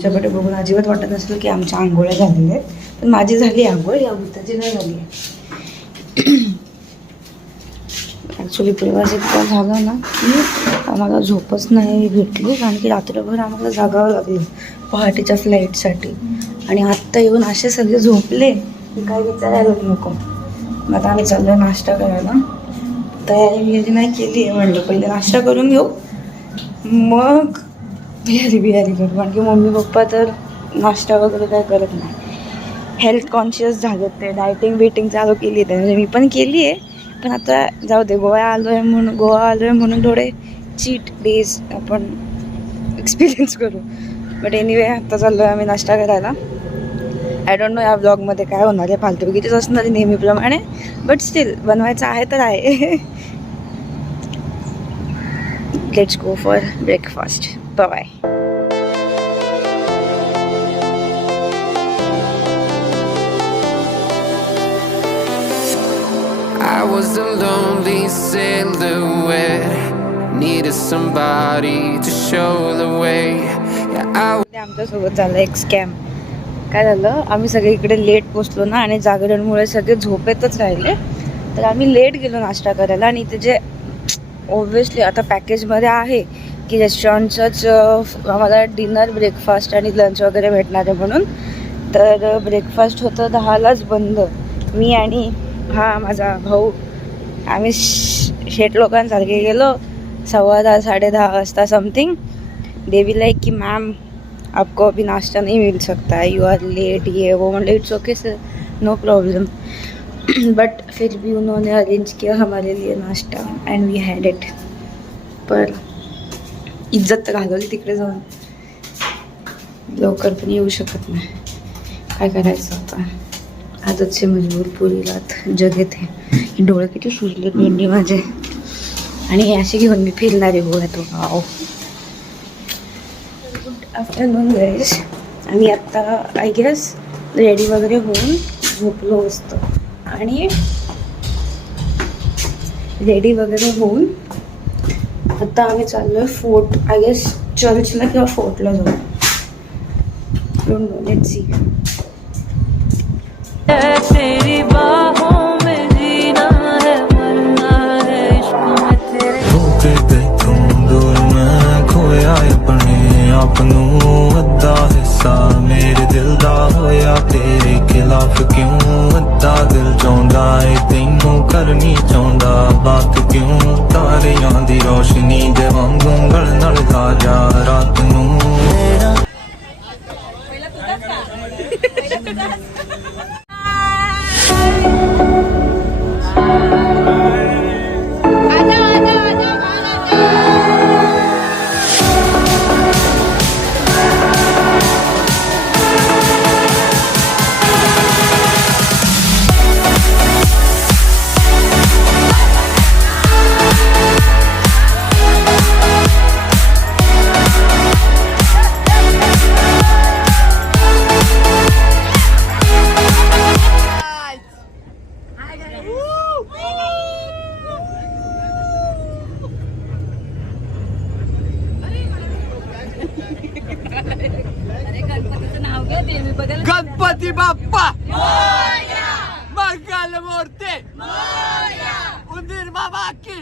आमच्याकडे बघून अजिबात वाटत नसलं की आमच्या आंघोळ्या झालेल्या आहेत, पण माझी झाली आंघोळ, या वृत्ताची नाही झाली आहे. ॲक्च्युली प्रवास इतका झाला ना की आम्हाला झोपच नाही भेटली, कारण की रात्रभर आम्हाला जागावं लागलं पहाटेच्या फ्लाईटसाठी. आणि आत्ता येऊन असे सगळे झोपले की काय विचारायला नको. मग आता आम्ही चाललो नाश्ता करायला. तयारी नाही केली आहे, म्हणलं पहिले नाश्ता करून घेऊ मग बिहारी करू, कारण की मम्मी पप्पा तर नाश्ता वगैरे काय करत नाही. हेल्थ कॉन्शियस झालं, ते डायटिंग चालू केली आहे, म्हणजे मी पण केली आहे. पण आता जाऊ दे, गोवा आलो आहे म्हणून थोडे चीट डेज आपण एक्सपिरियन्स करू. बट एनिवे आता चाललो आहे आम्ही नाश्ता करायला. आय डोंट नो या ब्लॉगमध्ये काय होणार आहे, फालतूकीच असणार आहे नेहमीप्रमाणे, बट स्टील बनवायचं आहे तर आहे. Let's go for breakfast. Bye. I was a lonely silhouette, needed somebody to show the way. आमच्यासोबत झालं एक स्कॅम. काय झालं, आम्ही सगळे इकडे लेट पोचलो ना, आणि जागरणमुळे सगळे झोपेतच राहिले. तर आम्ही लेट गेलो नाश्ता करायला, आणि इथे जे ऑब्व्हियसली आता पॅकेजमध्ये आहे की रेस्टॉरंटचंच आम्हाला डिनर, ब्रेकफास्ट आणि लंच वगैरे भेटणार आहे म्हणून. तर ब्रेकफास्ट होतं 10लाच बंद. मी आणि हा माझा भाऊ आम्ही शेट लोकांसारखे गेलो 10:15 10:30 वाजता समथिंग. देवी लाइक कि मैम आपको अभी नाश्ता नहीं मिल सकता है, यू आर लेट, ये वो. मतलब it's okay sir, no problem. But फिर भी उन्होंने अरेंज किया हमारे लिए नाश्ता एंड वी हैड इट. पर इज्जत तर घालवली तिकडे जाऊन, लवकर पण येऊ शकत नाही, काय करायचं आता. आदत से मजबूर पूरी रात जगे थे. हे डोळे किती सुजलेत भेंडी माझे, आणि हे असे घेऊन मी फिरणार आहे गोव्यात. वाव. Good afternoon guys. आम्ही आत्ता आय गेस रेडी वगैरे होऊन झोपलो असतो, आणि रेडी वगैरे होऊन आता आम्ही चाललो आहे फोर्ट, आय गेस चर्चला किंवा फोर्टला जाऊ. Don't know, let's see. तेरी बाहों में जीना है, मरना है इश्क में तेरे. होके देखूं दूर मैं खोया अपने आप नू, अद्धा हिस्सा मेरे दिल दा होया तेरे खिलाफ क्यों. अद्धा दिल चाहुंदा है तैनू करनी चाहुंदा बात क्यों. तारियां दी रोशनी दे वांगू गल नाल ताजा रात नू. गणपती बाप्पा मंगल मूर्ती उंदीर बाबा की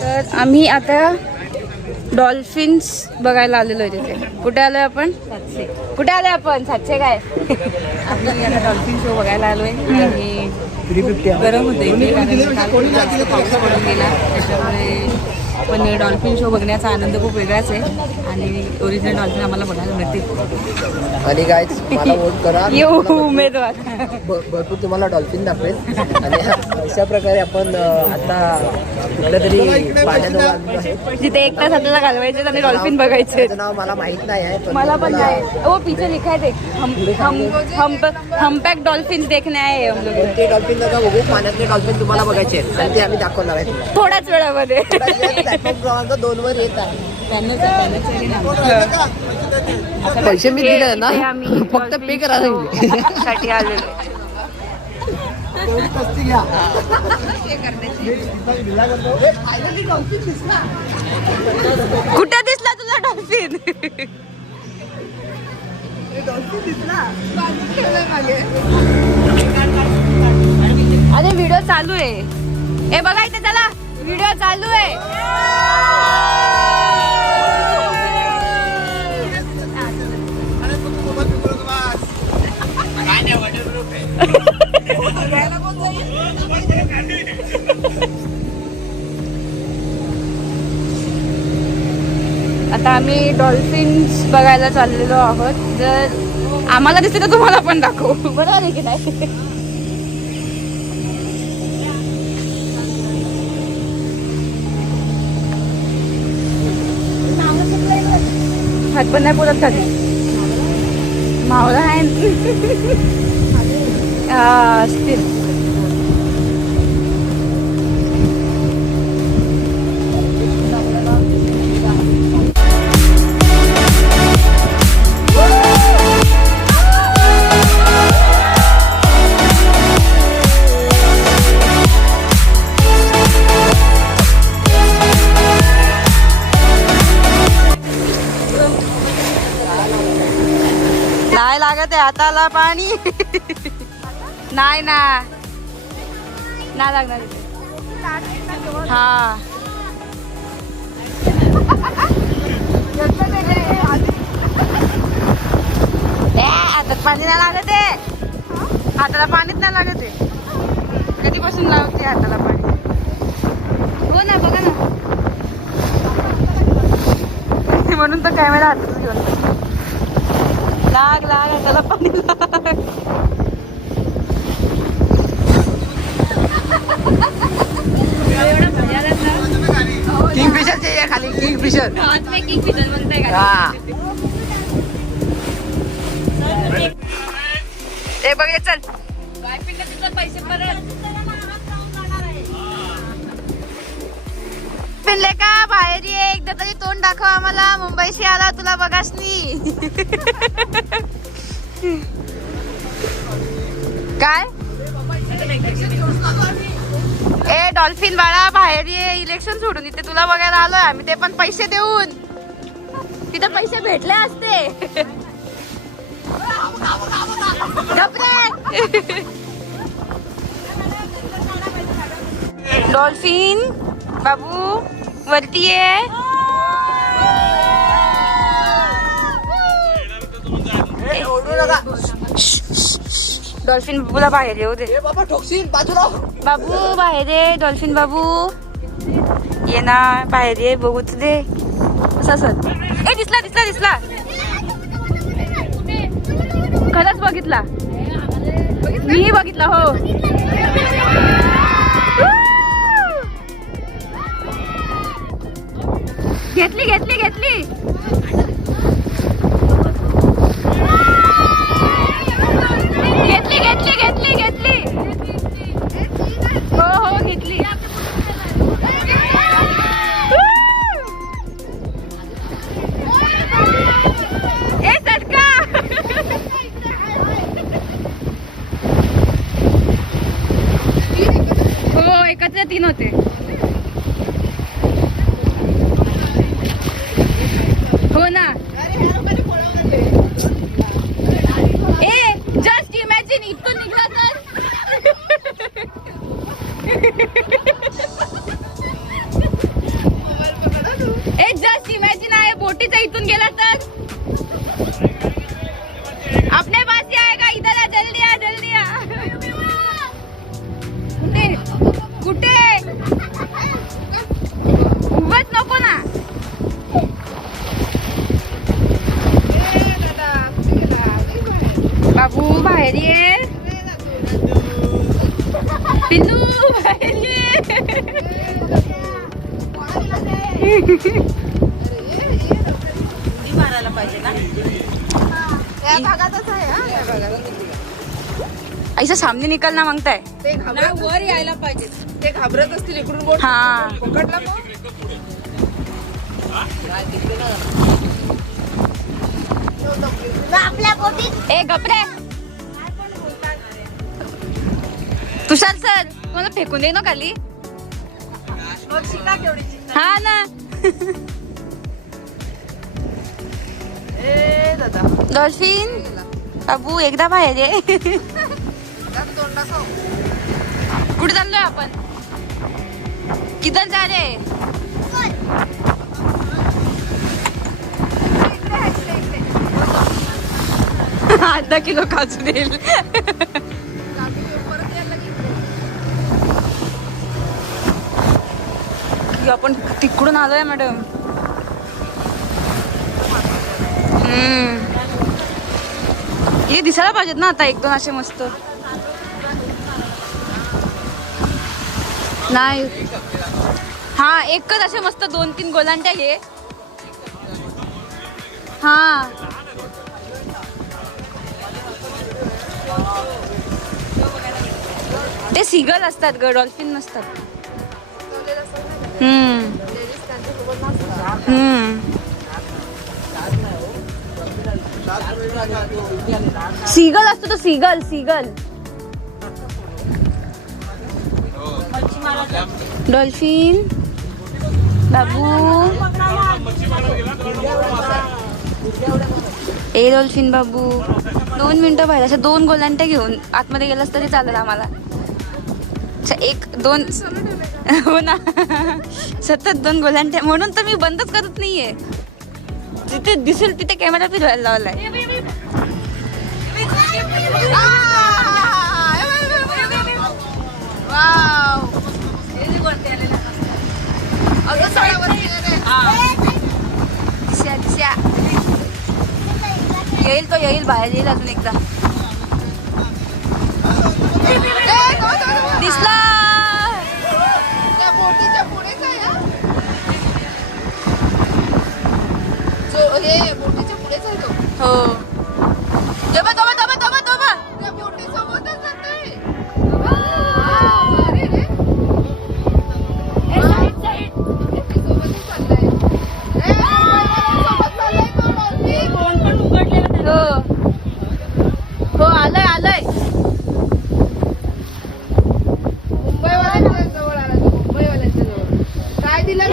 तर आम्ही आता डॉल्फिन्स बघायला आलेलो आहे तिथे. कुठे आलोय आपण? कुठे आलोय आपण? 700 काय? आम्ही आता डॉल्फिन शो बघायला आलोय आणि गरम होते इथे कारण काल जास्त पाऊस पडून गेला त्याच्यामुळे पण डॉल्फिन शो बघण्याचा आनंद खूप वेगळाच आहे आणि ओरिजिनल डॉल्फिन आम्हाला बघायला मिळतील. आणि गाईज मला वोट करा. येऊ उमेदवार. भरपूर तुम्हाला डॉल्फिन दाखवेल आणि अशा प्रकारे आपण आता कुठल्या तरी पाण्याजवळ जिथे 1 तास आपल्याला घालवायचे आणि डॉल्फिन बघायचे. त्याचं नाव मला माहित नाही आहे पण मला पण नाही. ओ पीछे लिखा है देख, हम पैक डॉल्फिन्स देखने आए हैं हम लोग. ते डॉल्फिन नका बघू. पाण्यातले डॉल्फिन तुम्हाला बघायचे आहेत आणि ते आम्ही दाखवणार आहे तुम्हाला. थोड्याच वेळामध्ये. प्लॅटफॉर्म क्रमांक 2 वर येत आहे. पैसे मी दिले ना इथे आम्ही फक्त पे करा साठी आलेलो. कुठे दिसला तुझा डॉल्फिन? अरे व्हिडिओ चालू आहे. हे बघा इथे चला व्हिडिओ चालू आहे. आता आम्ही डॉल्फिन्स बघायला चाललेलो आहोत. जर आम्हाला दिसते तर तुम्हाला पण दाखवू. बरोबर आहे की नाही? हात पण नाही बोलत खाली. मावळा आहे असतील. नाही लागत आहे हाताला पाणी. नाही ना नाही लागणार इथे. हा हातात पाणी नाही लागत आहे. हाताला पाणीच नाही लागत आहे. कधीपासून लावते हाताला पाणी? हो ना बघा ना. म्हणून तर कॅमेरा हातात घेऊन लाग लाग हाताला पाणी लाग. किंगफिशर चाहिए खाली. किंगफिशर. हाथ में किंगफिशर बनता है. हा ए बघ ये चल. पैसे परत पिनले का बाहेर ये. एकदा तरी तोंड दाखव आम्हाला. मुंबईशी आला तुला बघासनी. काय ए डॉल्फिन बाळा बाहेर ये. इलेक्शन सोडून इथे तुला बघायला आलोय आम्ही. ते पण पैसे देऊन. तिथे पैसे भेटले असते. डॉल्फिन बाबू वरती ये. डॉल्फिन बाबूला बाहेर येऊ दे. बाबा ठोकशील बाजूला. बाबू बाहेर ये. डॉल्फिन बाबू ये ना बाहेर ये. बघूच दे. असं ए दिसला दिसला दिसला. खरंच बघितला. मी बघितला हो. घेतली घेतली घेतली. घेतली घेतली घेतली घेतली. हो हो घेतली. ए सटका. हो एकत्र 3 होते. ए जस्ट इमॅजिन आहे बोटीचा इथून गेला तर अपने पास ही आएगा इधर आ जल्दी आ जल्दी आ कुठे उगाच नको ना बाबू बाहेर ये पिल्लू बाहेर ये मारायला पाहिजे ना ऐसा सामने निकलना मागताय ते वर यायला पाहिजे ते घाबरत असतील इकडून बोट हा पकडला ए गपरे तुषार सर मला फेकून दे ना खाली हा ना डॉल्फिन बाबू एकदा बाहेर ये कुठे चाललोय आपण किधर जा रे अर्धा किलो काजू देईल आपण तिकडून आलोय मॅडम हे दिसायला पाहिजेत ना आता एक दोन असे मस्त नाही हा एकच असे मस्त 2-3 गोलांट्या घे हा ते सीगल असतात ग डॉल्फिन नसतात सीगल असतो तो सीगल सीगल डॉल्फिन बाबू ए डॉल्फिन बाबू 2 मिनिटं बाहेर अशा 2 गोलांट्या घेऊन आतमध्ये गेलास तरी चालेल आम्हाला 1-2 हो ना सतत 2 गोलांट्या म्हणून तर मी बंदच करत नाहीये जिथे दिसेल तिथे कॅमेरा फिरवायला लावलाय येईल तो येईल बाहेर येईल अजून एकदा दिसला हो दोबा दोबा दोबा दोबा दोबा हो आलंय आलंय काय दिलं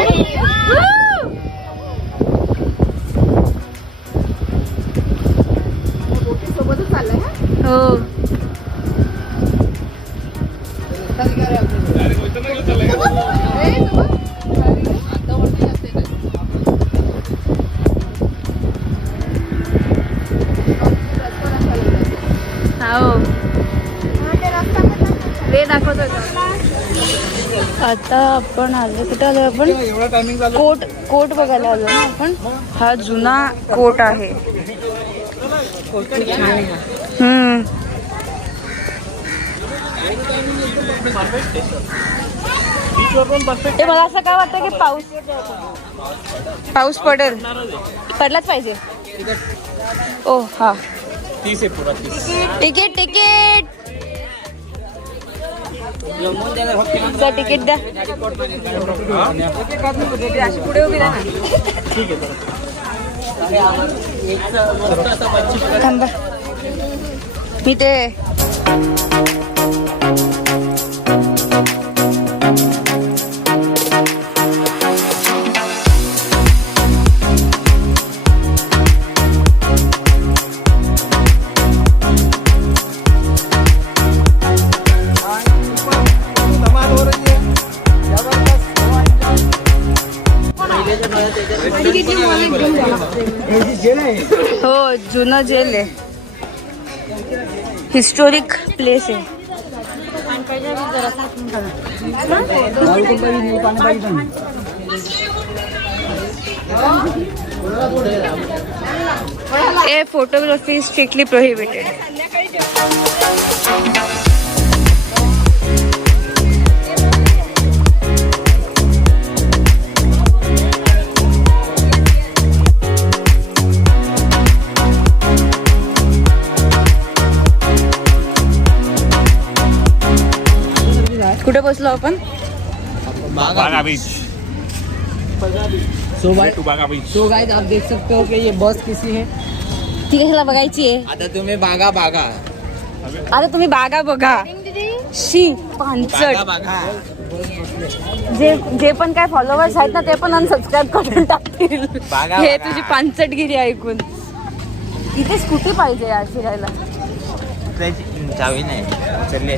सोबतच चाललंय हो आता आपण आलो कुठे आलो आपण कोट बघायला आलो ना आपण हा जुना कोट आहे ते मला असं काय वाटतं की पाऊस पडलाच पाहिजे ओ हा 30 आहे पुरा 30 तिकीट तिकीट द्या पुढे उभी राहा थांबा मी ते समाजवर हो जुनं जेल आहे, हिस्टोरिक प्लेस आहे. ए फोटोग्राफी स्ट्रिक्टली प्रोहिबिटेड. कुठे बसलो आपण? बागा बीच. सो बागा बीच. गाइस आप देख सकते हो कि ये बस किसी है. ती कशाला बघायची आहे? आता तुम्ही बागा अरे तुम्ही बागा बघा. शी पांचट. बागा. जे पण काय फॉलोअर्स आहेत ना ते पण अनसबस्क्राईब करून टाकतील. बागा, हे बागा. तुझी पांचटगिरी ऐकून. इथे स्कूटी पाहिजे यार फिरायला. चावी नाही चलले.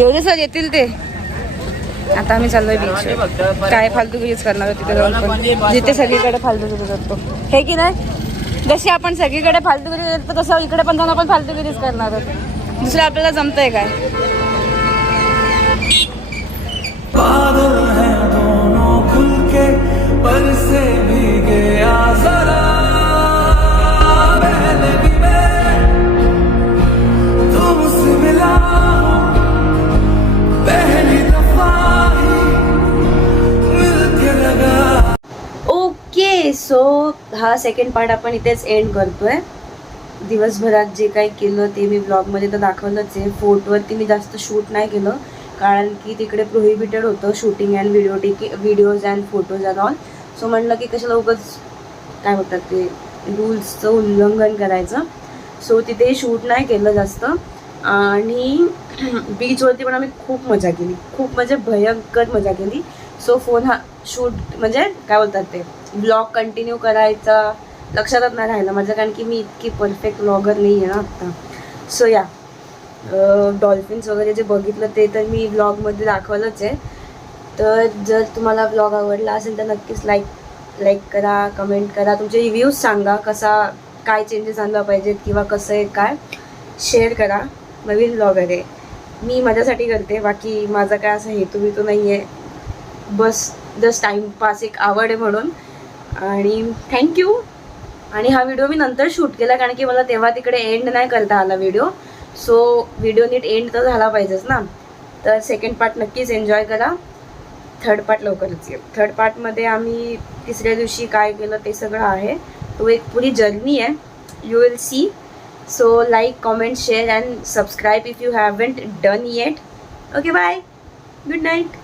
एवढे सर येतील ते. आता आम्ही चाललोय बीच. काय फालतूगिरीच करणार होती तिथे जाऊन पण. जिथे सगळीकडे फालतूगिरी करतो हे की नाही. जशी आपण सगळीकडे फालतूगिरी करतो तसं इकडे पण जाऊन आपण फालतूगिरीच करणार होतो. दुसरं आपल्याला जमतंय काय? बादल हैं दोनों खुल के पर से भीगे आजरा पहले भी मैं तुमसे मिला पहली दफा ही मिलके लगा. ओके सो हा सेकंड पार्ट आपण इथेच एंड करतोय. दिवसभरात जे काही केलं ते मी ब्लॉगमध्ये तर दाखवलंच आहे. फोर्टवरती मी जास्त शूट नाही केलं कारण की तिकडे प्रोहिबिटेड होतं shooting and videos and photos and all. So म्हणलं की कशाला उगाच काय बोलतात ते रूल्सचं उल्लंघन करायचं. सो तिथे शूट नाही केलं जास्त. आणि बीचवरती पण आम्ही खूप मजा केली, खूप म्हणजे भयंकर मजा केली. सो फोन हा शूट म्हणजे काय बोलतात ते ब्लॉग कंटिन्यू करायचा लक्षातच नाही राहिलं माझं कारण की मी इतकी परफेक्ट व्लॉगर नाही आहे ना आत्ता. सो या डॉल्फिन्स वगैरे जे बघितलं ते तर मी व्लॉगमध्ये दाखवलंच आहे. तर जर तुम्हाला व्लॉग आवडला असेल तर नक्कीच लाईक करा, कमेंट करा, तुमचे रिव्ह्यूज सांगा कसा काय चेंजेस आणला पाहिजेत किंवा कसं आहे काय. शेअर करा. नवीन व्लॉगर आहे मी माझ्यासाठी करते, बाकी माझा काय असा हेतू नाही आहे. बस जस्ट टाईमपास एक आवड आहे म्हणून. आणि थँक्यू. आणि हा व्हिडिओ मी नंतर शूट केला कारण की मला तेव्हा तिकडे एंड नाही करता आला video. So video neat and तर झाला पाहिजेच ना. तर सेकंड पार्ट नक्कीच एन्जॉय करा. थर्ड पार्ट लवकरच येईल. थर्ड पार्टमध्ये आम्ही तिसऱ्या दिवशी काय केलं ते सगळं आहे. तो एक पुरी जर्नी आहे. You will see. So like, comment, share and subscribe if you haven't done yet. Okay bye. Good night.